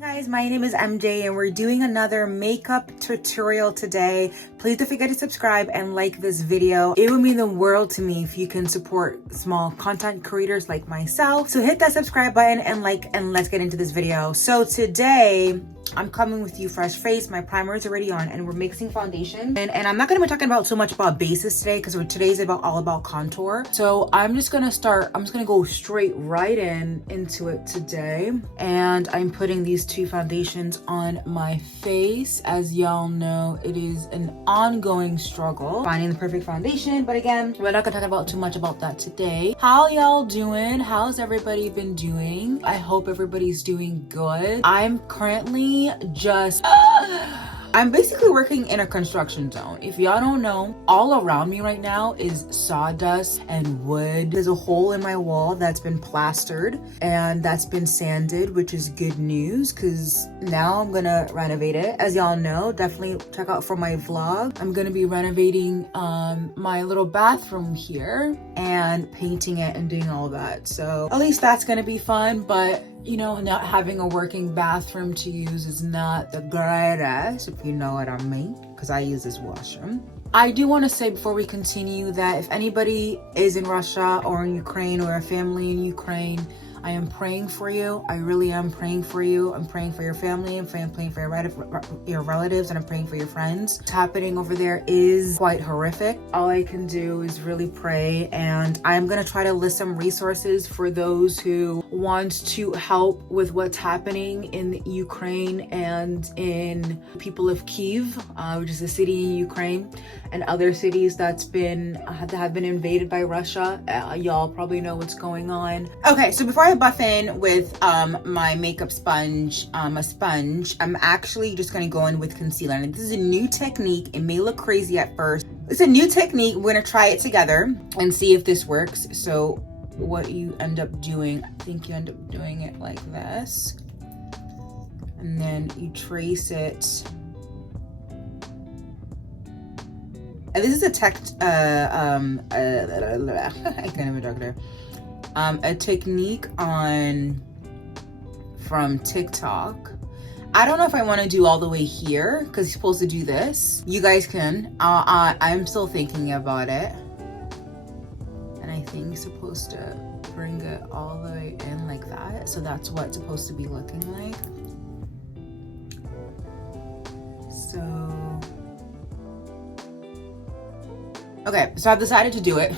Guys, my name is MJ and we're doing another makeup tutorial today. Please don't forget to subscribe and like this video. It would mean the world to me if you can support small content creators like myself. So hit that subscribe button and like, and let's get into this video. So today I'm coming with you fresh face. My primer is already on and we're mixing foundation. And I'm not gonna be talking about so much about bases today because today's all about contour. So I'm just gonna go straight right into it today. And I'm putting these two foundations on my face. As y'all know, it is an ongoing struggle finding the perfect foundation. But again, we're not gonna talk about too much about that today. How y'all doing? How's everybody been doing? I hope everybody's doing good. I'm currently I'm basically working in a construction zone. If y'all don't know, all around me right now is sawdust and wood. There's a hole in my wall that's been plastered and that's been sanded, which is good news because now I'm gonna renovate it. As y'all know, definitely check out for my vlog. I'm gonna be renovating my little bathroom here and painting it and doing all that. So at least that's gonna be fun, but you know, not having a working bathroom to use is not the greatest, if you know what I mean, because I use this washroom. I do want to say before we continue that if anybody is in Russia or in Ukraine or a family in Ukraine, I am praying for you. I really am praying for you. I'm praying for your family. I'm praying for your relatives, and I'm praying for your friends. What's happening over there is quite horrific. All I can do is really pray, and I'm gonna try to list some resources for those who want to help with what's happening in Ukraine and in people of Kyiv, which is a city in Ukraine, and other cities that have been invaded by Russia. Y'all probably know what's going on. Okay, so before I buff in with my makeup sponge, I'm actually just gonna go in with concealer. And this is a new technique. It may look crazy at first. It's a new technique. We're gonna try it together and see if this works. So what you end up doing, I think you end up doing it like this. And then you trace it. And this is a I can't even talk there. A technique from TikTok. I don't know if I want to do all the way here because you're supposed to do this. You guys can. I'm still thinking about it. And I think you're supposed to bring it all the way in like that. So that's what it's supposed to be looking like. So, okay, so I've decided to do it.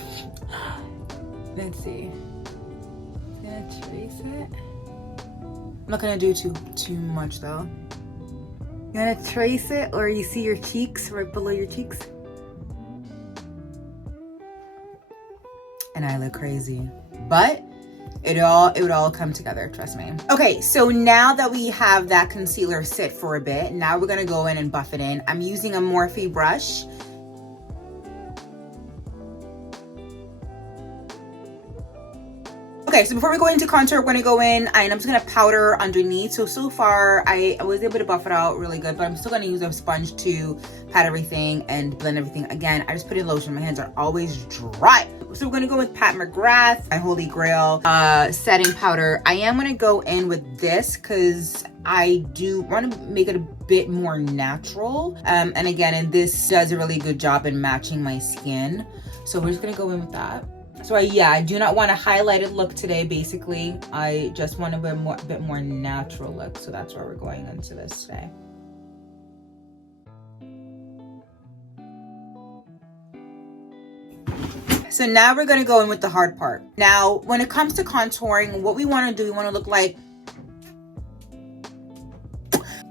Let's see. Trace it. I'm not gonna do too much though. You wanna trace it, or you see your cheeks right below your cheeks? And I look crazy, but it would all come together, trust me. Okay, so now that we have that concealer sit for a bit, now we're gonna go in and buff it in. I'm using a Morphe brush. Okay, so before we go into contour, we're gonna go in and I'm just gonna powder underneath. So far, I was able to buff it out really good, but I'm still gonna use a sponge to pat everything and blend everything. Again, I just put in lotion. My hands are always dry. So we're gonna go with Pat McGrath, my holy grail setting powder. I am gonna go in with this because I do want to make it a bit more natural. And again, and this does a really good job in matching my skin. So we're just gonna go in with that. So I do not want a highlighted look today, basically. I just want a bit more natural look. So that's where we're going into this today. So now we're gonna go in with the hard part. Now, when it comes to contouring, what we wanna do, we wanna look like,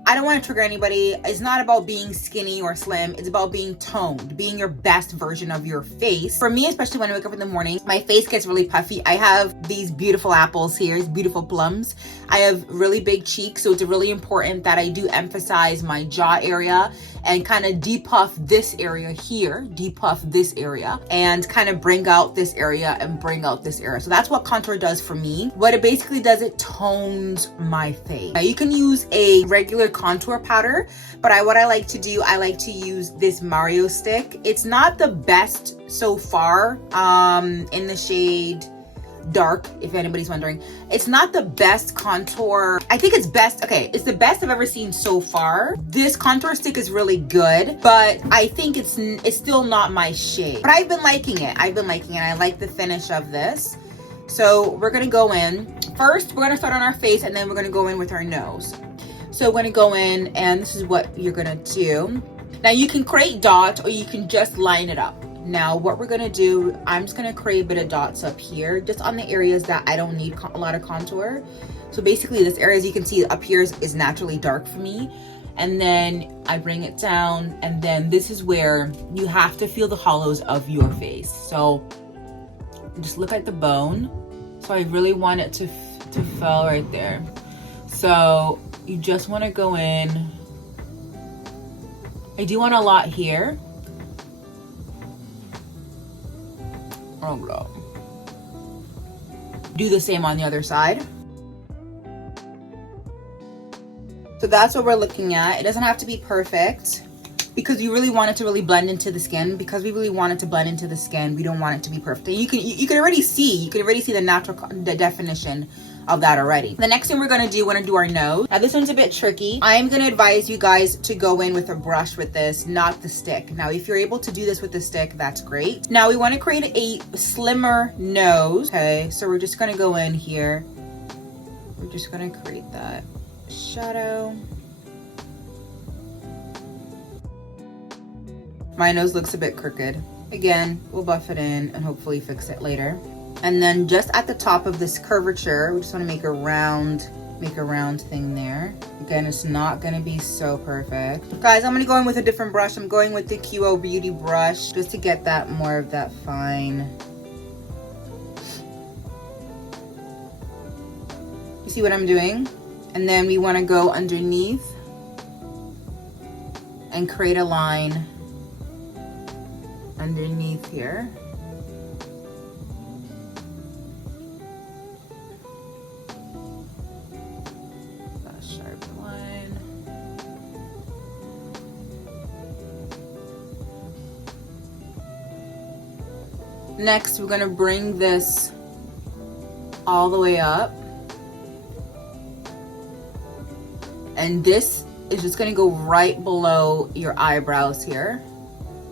I don't want to trigger anybody. It's not about being skinny or slim. It's about being toned, being your best version of your face. For me, especially when I wake up in the morning, my face gets really puffy. I have these beautiful apples here, these beautiful plums. I have really big cheeks, so it's really important that I do emphasize my jaw area and kind of depuff this area here, depuff this area, and kind of bring out this area and bring out this area. So that's what contour does for me. What it basically does, it tones my face. Now you can use a regular contour powder, but what I like to do, I like to use this Mario stick. It's not the best so far in the shade dark, if anybody's wondering. It's not the best contour. I think it's best, okay, it's the best I've ever seen so far. This contour stick is really good, but I think it's still not my shade. But I've been liking it. I like the finish of this. So we're gonna go in. First, we're gonna start on our face, and then we're gonna go in with our nose. So we're gonna go in, and this is what you're gonna do. Now you can create dots, or you can just line it up. Now what we're gonna do, I'm just gonna create a bit of dots up here, just on the areas that I don't need a lot of contour. So basically this area, as you can see up here, is naturally dark for me. And then I bring it down, and then this is where you have to feel the hollows of your face. So just look at the bone. So I really want it to fall right there. So you just want to go in. I do want a lot here. Oh no. Do the same on the other side. So that's what we're looking at. It doesn't have to be perfect, because you really want it to really blend into the skin. Because we really want it to blend into the skin, we don't want it to be perfect. And you can already see the definition of that already. The next thing we're gonna do, our nose. Now this one's a bit tricky. I'm gonna advise you guys to go in with a brush with this, not the stick. Now if you're able to do this with the stick, that's great. Now we want to create a slimmer nose. Okay, so we're just gonna go in here. We're just gonna create that shadow. My nose looks a bit crooked. Again, we'll buff it in and hopefully fix it later. And then just at the top of this curvature, we just want to make a round thing there. Again, it's not going to be so perfect. Guys, I'm going to go in with a different brush. I'm going with the QO Beauty brush just to get that more of that fine. You see what I'm doing? And then we want to go underneath and create a line underneath here. A sharp line. Next, we're going to bring this all the way up. And this is just going to go right below your eyebrows here.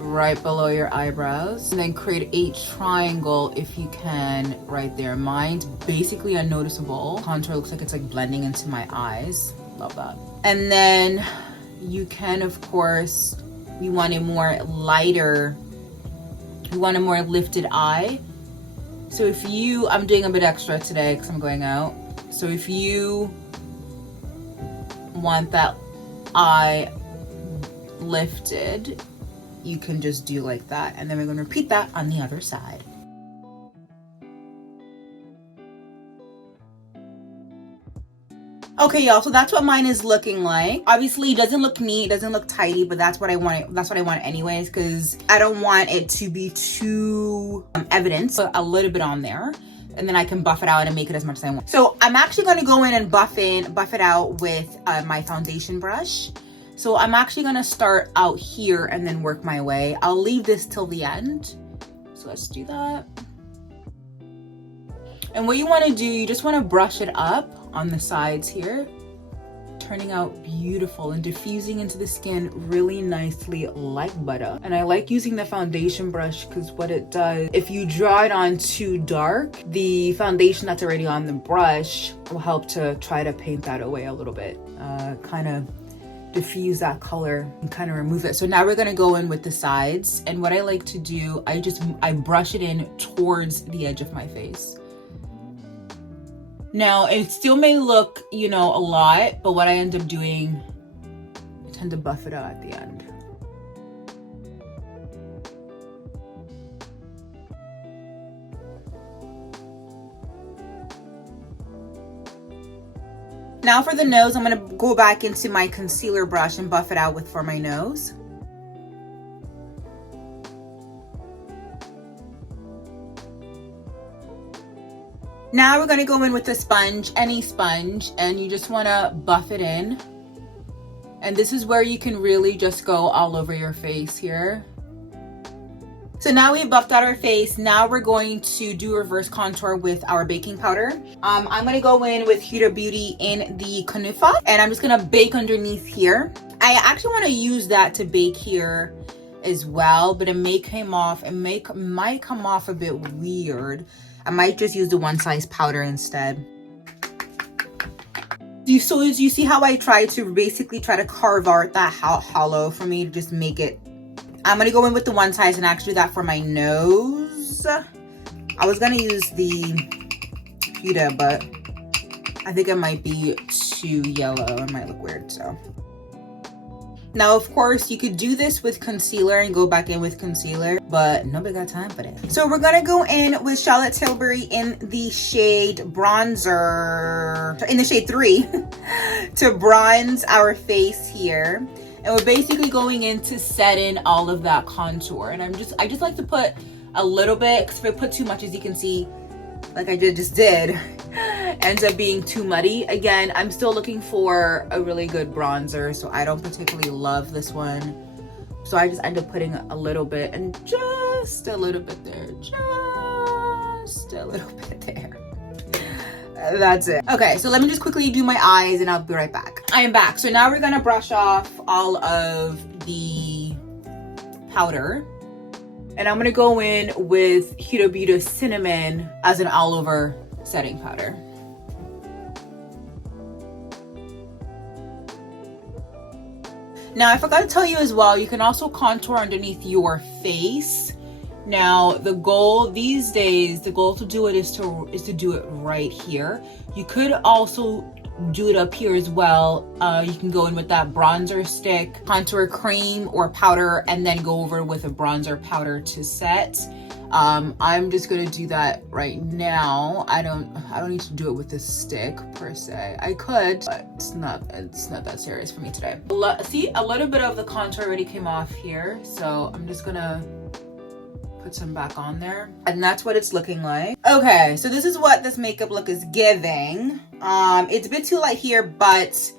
Right below your eyebrows, and then create a triangle if you can right there. Mine's basically unnoticeable. Contour looks like it's like blending into my eyes. Love that. And then you can, of course, you want a more lighter, you want a more lifted eye. So if you, I'm doing a bit extra today because I'm going out. So if you want that eye lifted, you can just do like that, and then we're going to repeat that on the other side. Okay, y'all, so that's what mine is looking like. Obviously, it doesn't look neat, it doesn't look tidy, but that's what I want. That's what I want anyways, because I don't want it to be too evident. So a little bit on there, and then I can buff it out and make it as much as I want. So I'm actually going to go in and buff it out with my foundation brush. So I'm actually gonna start out here and then work my way. I'll leave this till the end. So let's do that. And what you wanna do, you just wanna brush it up on the sides here, turning out beautiful and diffusing into the skin really nicely like butter. And I like using the foundation brush because what it does, if you draw it on too dark, the foundation that's already on the brush will help to try to paint that away a little bit, kind of diffuse that color and kind of remove it. So now we're gonna go in with the sides, and what I like to do, I brush it in towards the edge of my face. Now it still may look, you know, a lot, but what I end up doing, I tend to buff it out at the end. Now for the nose, I'm going to go back into my concealer brush and buff it out for my nose. Now we're going to go in with a sponge, any sponge, and you just want to buff it in. And this is where you can really just go all over your face here. So now we've buffed out our face. Now we're going to do reverse contour with our baking powder. I'm gonna go in with Huda Beauty in the Kunufa, and I'm just gonna bake underneath here. I actually wanna use that to bake here as well, but it might come off a bit weird. I might just use the one size powder instead. You see how I try to carve out that hollow for me to just make it. I'm gonna go in with the one size and actually do that for my nose. I was gonna use the Huda, but I think it might be too yellow. It might look weird, so. Now, of course, you could do this with concealer and go back in with concealer, but nobody got time for that. So we're gonna go in with Charlotte Tilbury in the shade bronzer, in the shade 3, to bronze our face here. And we're basically going in to set in all of that contour. And I just like to put a little bit, because if I put too much, as you can see, like I just did, ends up being too muddy. Again, I'm still looking for a really good bronzer, so I don't particularly love this one. So I just end up putting a little bit, and just a little bit there, just a little bit there. That's it. Okay, so let me just quickly do my eyes and I'll be right back. I am back. So now we're gonna brush off all of the powder. And I'm gonna go in with Huda Beauty Cinnamon as an all over setting powder. Now I forgot to tell you as well, you can also contour underneath your face. Now the goal these days, the goal to do it is to do it right here. You could also do it up here as well. You can go in with that bronzer stick, contour cream or powder, and then go over with a bronzer powder to set. I'm just gonna do that right now. I don't need to do it with this stick per se. I could, but it's not that serious for me today. See, a little bit of the contour already came off here, so I'm just gonna put some back on there, and that's what it's looking like. Okay, so this is what this makeup look is giving. It's a bit too light here, but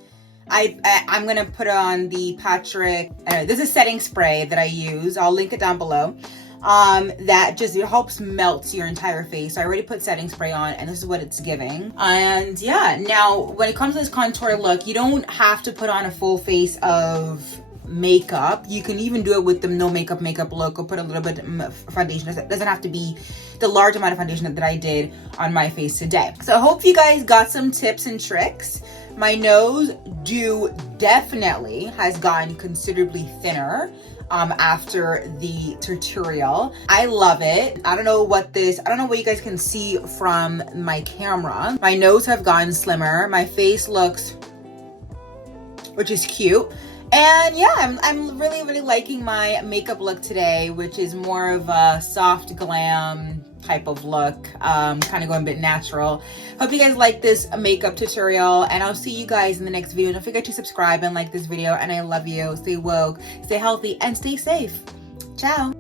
I'm gonna put on the Patrick, this is setting spray that I use. I'll link it down below. That just helps melt your entire face. So I already put setting spray on, and this is what it's giving. And yeah, now when it comes to this contour look, you don't have to put on a full face of makeup. You can even do it with the no makeup look, or put a little bit of foundation. It doesn't have to be the large amount of foundation that I did on my face today. So I hope you guys got some tips and tricks. My nose definitely has gotten considerably thinner after the tutorial. I love it. I don't know what you guys can see from my camera. My nose have gotten slimmer. My face looks, which is cute. And yeah, I'm really liking my makeup look today, which is more of a soft glam type of look, kind of going a bit natural. Hope you guys like this makeup tutorial, and I'll see you guys in the next video. Don't forget to subscribe and like this video, and I love you. Stay woke, stay healthy, and stay safe. Ciao.